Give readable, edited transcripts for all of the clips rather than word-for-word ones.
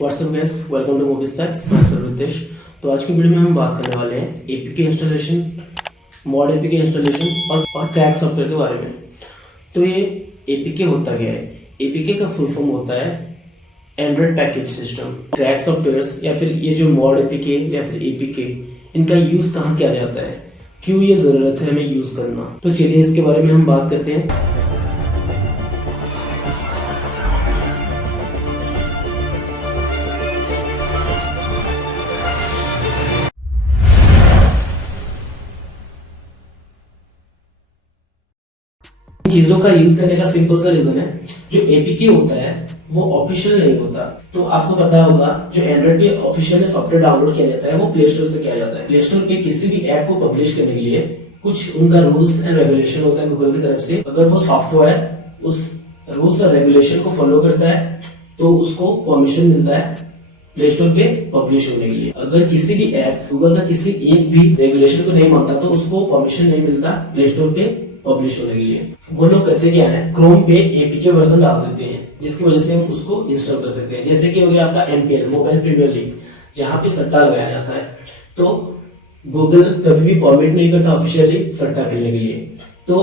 WhatsApp guys, welcome to movies facts. मैं रितेश। तो आज की वीडियो में हम बात करने वाले हैं APK installation, mod APK installation और क्रैक सॉफ्टवेयर के बारे में। तो ये एपीके होता क्या है? एपीके का फुल फॉर्म होता है Android package system. Crack softwares या फिर ये जो मॉड एपीके या फिर एपीके, इनका यूज कहाँ किया जाता है, क्यों ये जरूरत है हमें यूज करना। तो चलिए इसके बारे में हम बात करते हैं। चीजों का यूज करने का सिंपल सा रीजन है, जो एपीके होता है वो ऑफिशियल नहीं होता। तो आपको पता होगा जो एंड्रॉइड पे ऑफिशियल सॉफ्टवेयर डाउनलोड किया जाता है वो प्ले स्टोर से किया जाता है। प्ले स्टोर पे किसी भी ऐप को पब्लिश करने के लिए कुछ उनका रूल्स एंड रेगुलेशन होता है गूगल की तरफ से। अगर वो सॉफ्टवेयर उस रूल्स और रेगुलेशन को फॉलो करता है तो उसको परमिशन मिलता है प्ले स्टोर पे पब्लिश होने के लिए। अगर किसी भी ऐप गूगल का किसी एक भी रेगुलेशन को नहीं मानता तो उसको परमिशन नहीं मिलता प्ले स्टोर पे पब्लिश होने के लिए। वो लोग करते क्या है, क्रोम पे एपीके वर्जन डाल देते हैं जिसकी वजह से हम उसको इंस्टॉल कर सकते हैं। जैसे कि हो गया आपका एमपीएल, मोबाइल प्रीमियर लीग, जहां पे सट्टा लगाया जाता है। तो गूगल कभी भी परमिट नहीं करता ऑफिशियली सट्टा खेलने के लिए। तो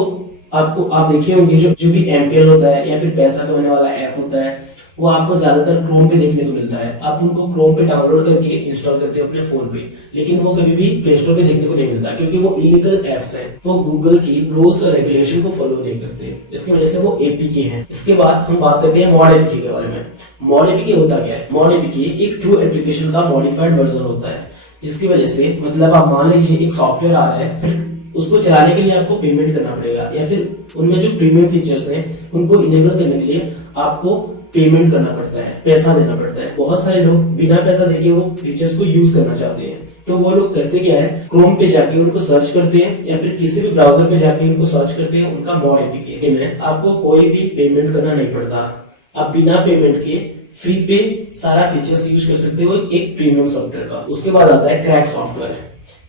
आप देखे होंगे जो भी एमपीएल होता है या फिर पैसा कमाने वाला ऐप होता है वो आपको ज्यादातर क्रोम पे देखने को मिलता है। आप उनको क्रोम पे डाउनलोड करके इंस्टॉल करते हो अपने फोन पे, लेकिन वो कभी भी प्ले स्टोर पे देखने को नहीं मिलता क्योंकि वो इलीगल एप्स हैं। वो गूगल की रूल्स और रेगुलेशन को फॉलो नहीं करते, इसकी वजह से वो एपीके हैं। इसके बाद हम बात करते हैं मॉड एपीके के बारे में। मॉड एपीके होता क्या है? मॉड एपीके एक ट्रू एप्लीकेशन का मॉडिफाइड वर्जन होता है, जिसकी वजह से मतलब आप मान लीजिए एक सॉफ्टवेयर आ रहा है, उसको चलाने के लिए आपको पेमेंट करना पड़ेगा या फिर उनमें जो प्रीमियम फीचर्स हैं उनको इनेबल करने के लिए आपको पेमेंट करना पड़ता है, पैसा देना पड़ता है। बहुत सारे लोग बिना पैसा देके वो फीचर्स को यूज करना चाहते हैं। तो वो लोग करते क्या है, क्रोम पे जाके उनको सर्च करते हैं या फिर किसी भी ब्राउजर पे जाके उनको सर्च करते हैं उनका मॉड एपीके में। आपको कोई भी पेमेंट करना नहीं पड़ता, आप बिना पेमेंट के फ्री पे सारा फीचर्स यूज कर सकते हो एक प्रीमियम सॉफ्टवेयर का। उसके बाद आता है crack software.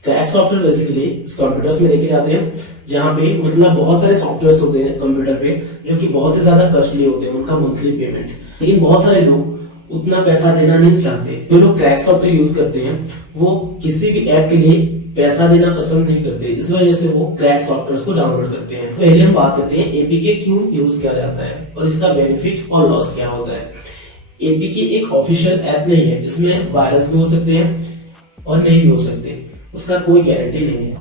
Crack software basically computers में देखे जाते हैं, जहां पे मतलब बहुत सारे सॉफ्टवेयर होते हैं कंप्यूटर पे जो कि बहुत ही ज्यादा कॉस्टली होते हैं उनका मंथली पेमेंट। लेकिन बहुत सारे लोग उतना पैसा देना नहीं चाहते। जो लोग क्रैक सॉफ्टवेयर यूज करते हैं वो किसी भी ऐप के लिए पैसा देना पसंद नहीं करते, इस वजह से वो क्रैक सॉफ्टवेयर को डाउनलोड करते हैं। तो पहले हम बात करते हैं एपीके क्यों यूज किया जाता है और इसका बेनिफिट और लॉस क्या होता है। एपीके एक ऑफिशियल ऐप नहीं है, इसमें वायरस भी हो सकते हैं और नहीं भी हो सकते, उसका कोई गारंटी नहीं है।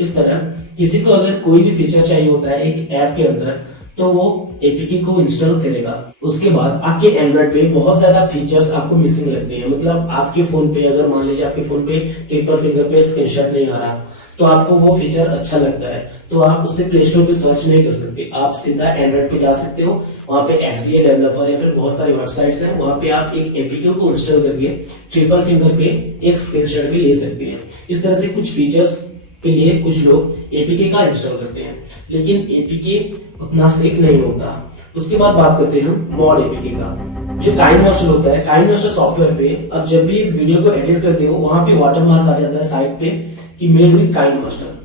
इस तरह किसी को अगर कोई भी फीचर चाहिए होता है एक ऐप के अंदर तो वो एपीके को इंस्टॉल करेगा। उसके बाद आपके एंड्रॉइड पे बहुत ज्यादा फीचर्स आपको मिसिंग लगते हैं। मतलब आपके फोन पे अगर मान लीजिए आपके फोन पे ट्रिपल फिंगर पे स्क्रीनशॉट नहीं आ रहा तो आपको वो फीचर अच्छा लगता है तो आप उसे प्ले स्टोर पे सर्च नहीं कर सकते, आप सीधा एंड्रॉइड पे जा सकते हो। वहां पे XDA डेवलपर या फिर बहुत सारी वेबसाइट्स हैं, वहां पे आप एक एपीके को इंस्टॉल करके ट्रिपल फिंगर पे एक स्क्रीनशॉट भी ले सकते हैं। इस तरह से कुछ फीचर्स के लिए कुछ लोग एपीके का इंस्टॉल करते हैं, लेकिन एपीके उतना सेफ नहीं होता। उसके बाद बात करते हैं हम मॉड एपीके का। जो काइंड मास्टर होता है, काइंड मास्टर सॉफ्टवेयर पे अब जब भी वीडियो को एडिट करते हो वहां पे वाटरमार्क आ जाता है साइड पे कि मेड विद काइंड मास्टर।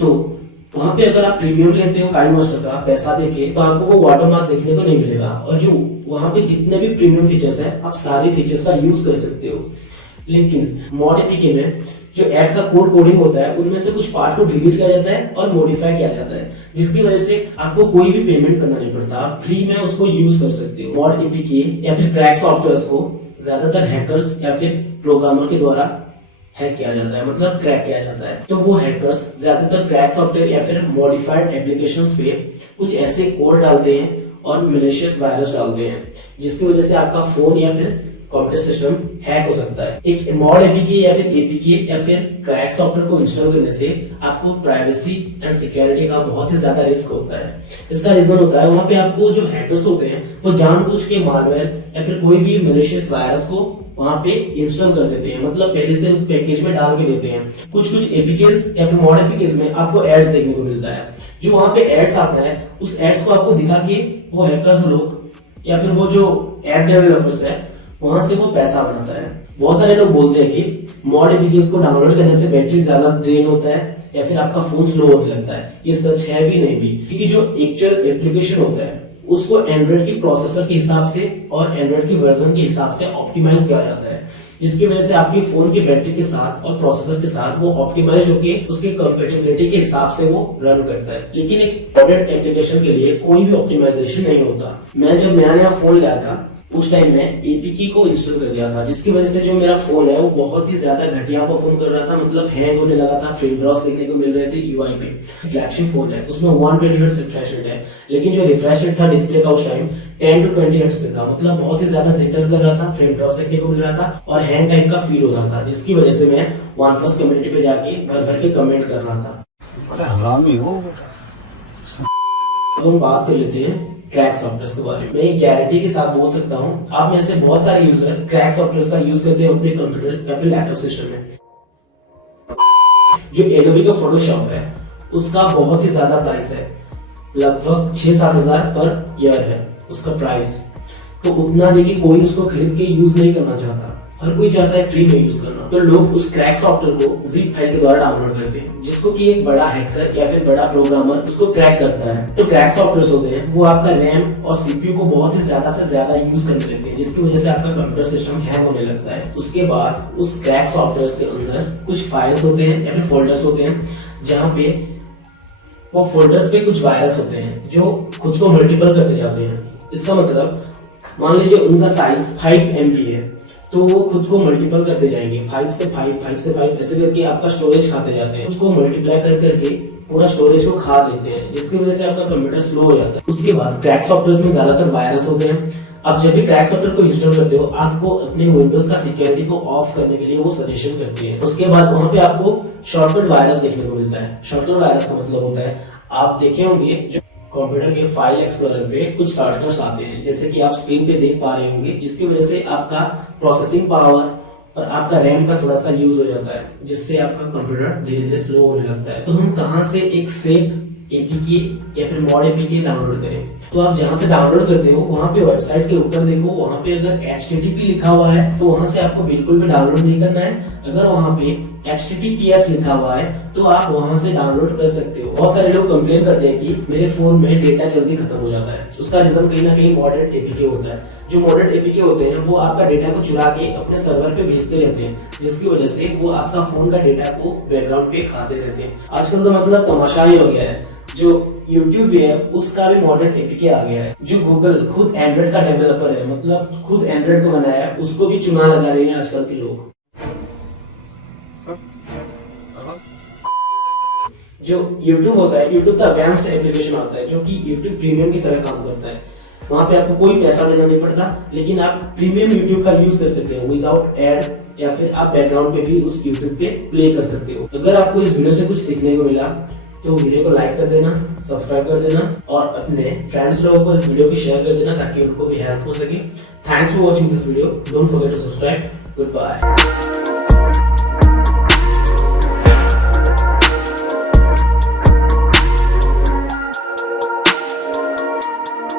तो वहां पे अगर आप प्रीमियम लेते हो काइंड मास्टर का पैसा देके तो आपको वो वाटरमार्क देखने को नहीं मिलेगा, और जो वहां पे जितने भी प्रीमियम फीचर्स है आप सारे फीचर्स का यूज कर सकते हो। लेकिन मॉड एपीके में जो ऐप का कोडिंग होता है उनमें से कुछ पार्ट को डिलीट किया जाता है और मॉडिफाई किया जाता है, जिसकी वजह से आपको कोई भी पेमेंट करना नहीं पड़ता, आप फ्री में उसको यूज कर सकते हो। मॉड एपीके या फिर क्रैक सॉफ्टवेयर्स को ज्यादातर हैकर्स या फिर प्रोग्रामर के द्वारा हैक किया जाता है, मतलब क्रैक किया जाता है। तो वो हैकर्स ज्यादातर क्रैक सॉफ्टवेयर या फिर मॉडिफाइड एप्लीकेशंस पे कुछ ऐसे कोड डालते हैं और मैलिशियस वायरस डालते हैं, जिसकी वजह से आपका फोन या फिर कंप्यूटर सिस्टम हैक हो सकता है। एक मॉड एपीके या फिर एपीके या फिर क्रैक सॉफ्टवेयर को इंस्टॉल करने से आपको प्राइवेसी एंड सिक्योरिटी का बहुत ही ज्यादा रिस्क होता है। इसका रीजन होता है वहां पे आपको जो हैकर्स होते हैं वो जानबूझ के मालवेयर या फिर कोई भी मैलिशियस वायरस को वहां पे इंस्टॉल कर देते हैं, मतलब पहले से पैकेज में डाल के देते हैं। कुछ एपीकेस या फिर मॉड एपीकेस में आपको एड्स देखने को मिलता है, जो वहां पे एड्स आता है उस एड्स को आपको दिखा के वो हैकर्स लोग या फिर वो जो ऐप डेवलपर्स है वहां से वो पैसा बनाता है। बहुत सारे लोग बोलते हैं कि मॉड एपीकेस को डाउनलोड करने से बैटरी ज्यादा ड्रेन होता है या फिर आपका फोन स्लो होने लगता है। ये सच है भी नहीं भी, क्योंकि जो एक्चुअल एप्लीकेशन होता है उसको एंड्रॉइड की प्रोसेसर के हिसाब से और एंड्रॉइड की वर्जन के हिसाब से ऑप्टिमाइज किया जाता है, जिसकी वजह से आपकी फोन की बैटरी के साथ और प्रोसेसर के साथ वो ऑप्टिमाइज होके उसके कंपैटिबिलिटी के हिसाब से वो रन करता है। लेकिन एक मॉडर्न एप्लीकेशन के लिए कोई भी ऑप्टिमाइजेशन नहीं होता। मैं जब नया नया फोन लिया था उस टाइम में एपीके को इंस्टॉल कर दिया था, जिसकी वजह से जो मेरा फोन है वो बहुत ही ज्यादा घटिया परफॉर्म कर रहा था, मतलब हैंग होने लगा था, फ्रेम ड्रॉप्स देखने को मिल रहे थे यूआई पे। फ्लैगशिप फोन है, उसमें 120 हर्ट्ज रिफ्रेश रेट है, लेकिन जो रिफ्रेश रेट था डिस्प्ले का उस टाइम 10 to 20 हर्ट्ज पे था, मतलब बहुत ही ज्यादा जिटर कर रहा था, फ्रेम ड्रॉप्स देखने को मिल रहा था और हैंग टाइप का फील हो रहा था, जिसकी वजह से मैं OnePlus कम्युनिटी पे जाके भर भर के कमेंट कर रहा था। बड़ा हरामी हो। हम बात कर लेते हैं क्रैक सॉफ्टवेयर के बारे में। मैं गारंटी के साथ बोल सकता हूँ आप में से बहुत सारे यूजर क्रैक सॉफ्टवेयर का यूज करते हैं अपने कंप्यूटर या फिर लैपटॉप सिस्टम में। जो एडोबी का फोटोशॉप है उसका बहुत ही ज्यादा प्राइस है, लगभग 6-7 हजार पर ईयर है उसका प्राइस। तो उतना देखिए कोई उसको खरीद के यूज नहीं करना चाहता, हर कोई चाहता है फ्री में यूज करना। तो लोग उस क्रैक सॉफ्टवेयर को जिप फाइल के द्वारा डाउनलोड करते हैं, जिसको कि एक बड़ा हैकर या फिर बड़ा प्रोग्रामर उसको क्रैक करता है। तो क्रैक सॉफ्टवेयर होते हैं वो आपका रैम और सीपीयू को बहुत ही ज्यादा से ज्यादा यूज करने लगते हैं, जिसकी वजह से आपका कंप्यूटर सिस्टम हैंग होने लगता है। उसके बाद उस क्रैक सॉफ्टवेयर के अंदर कुछ फाइल्स होते हैं या फिर फोल्डर्स होते हैं, जहाँ पे वो फोल्डर्स पे कुछ वायरस होते हैं जो खुद को मल्टीपल करते जाते हैं। इसका मतलब मान लीजिए उनका साइज 5 MB है, तो वो खुद को मल्टीपल करते जाएंगे, 5 से 5 ऐसे करके आपका स्टोरेज खाते जाते हैं, खुद को मल्टीप्लाई कर करके पूरा स्टोरेज को खा लेते हैं, जिसकी वजह से आपका कंप्यूटर स्लो हो जाता है। उसके बाद क्रैक सॉफ्टवेयर में ज्यादातर वायरस होते हैं। आप जब भी क्रैक सॉफ्टवेयर को इंस्टॉल करते हो आपको अपने विंडोज का सिक्योरिटी को ऑफ करने के लिए वो सजेशन करती है। उसके बाद वहां पे आपको शॉर्टकट वायरस देखने को मिलता है। शॉर्टकट वायरस का मतलब होता है, आप देखे होंगे जो कंप्यूटर के फाइल एक्सप्लोरर पे कुछ शॉर्टकट्स आते हैं, जैसे कि आप स्क्रीन पे देख पा रहे होंगे, जिसकी वजह से आपका प्रोसेसिंग पावर और आपका रैम का थोड़ा सा यूज हो जाता है, जिससे आपका कंप्यूटर धीरे धीरे स्लो होने लगता है। तो हम कहां से एक सेफ एपीके या फिर मॉड एपीके डाउनलोड करें? तो आप जहां से डाउनलोड करते हो वहां पे वेबसाइट के ऊपर देखो, वहां पे अगर HTTP लिखा हुआ है तो वहां से आपको बिल्कुल भी डाउनलोड नहीं करना है। अगर वहां पे HTTPS लिखा हुआ है तो आप वहां से डाउनलोड कर सकते हो। बहुत सारे लोग कंप्लेन करते हैं कि मेरे फोन में डेटा जल्दी खत्म हो जाता है, उसका रीजन कहीं ना कहीं मॉडर्न एपीके होता है। जो मॉडर्न एपीके होते हैं वो आपका डेटा को चुरा के अपने सर्वर पे भेजते रहते हैं, जिसकी वजह से वो आपका फोन का डेटा को बैकग्राउंड पे खाते रहते हैं। आजकल तो मतलब तमाशा ही हो गया है, जो YouTube है उसका भी मॉडर्न एपीके आ गया है। जो गूगल खुद एंड्रॉइड का डेवलपर है, मतलब खुद एंड्रॉइड को बनाया है, उसको भी चुना लगा रहे हैं आजकल के लोग। जो YouTube होता है, YouTube का एडवांस्ड एप्लीकेशन आता है जो कि YouTube प्रीमियम की तरह काम करता है। वहां पे आपको कोई पैसा देना नहीं पड़ता, लेकिन आप प्रीमियम YouTube का यूज कर सकते हो विदाउट एड, या फिर आप बैकग्राउंड पे भी उस YouTube पे प्ले कर सकते हो। अगर आपको इस वीडियो से कुछ सीखने को मिला तो वीडियो को लाइक कर देना, सब्सक्राइब कर देना और अपने फ्रेंड्स लोगों को इस वीडियो को शेयर कर देना ताकि उनको भी हेल्प हो सके। Thanks for watching this video. Don't forget to subscribe. Good bye.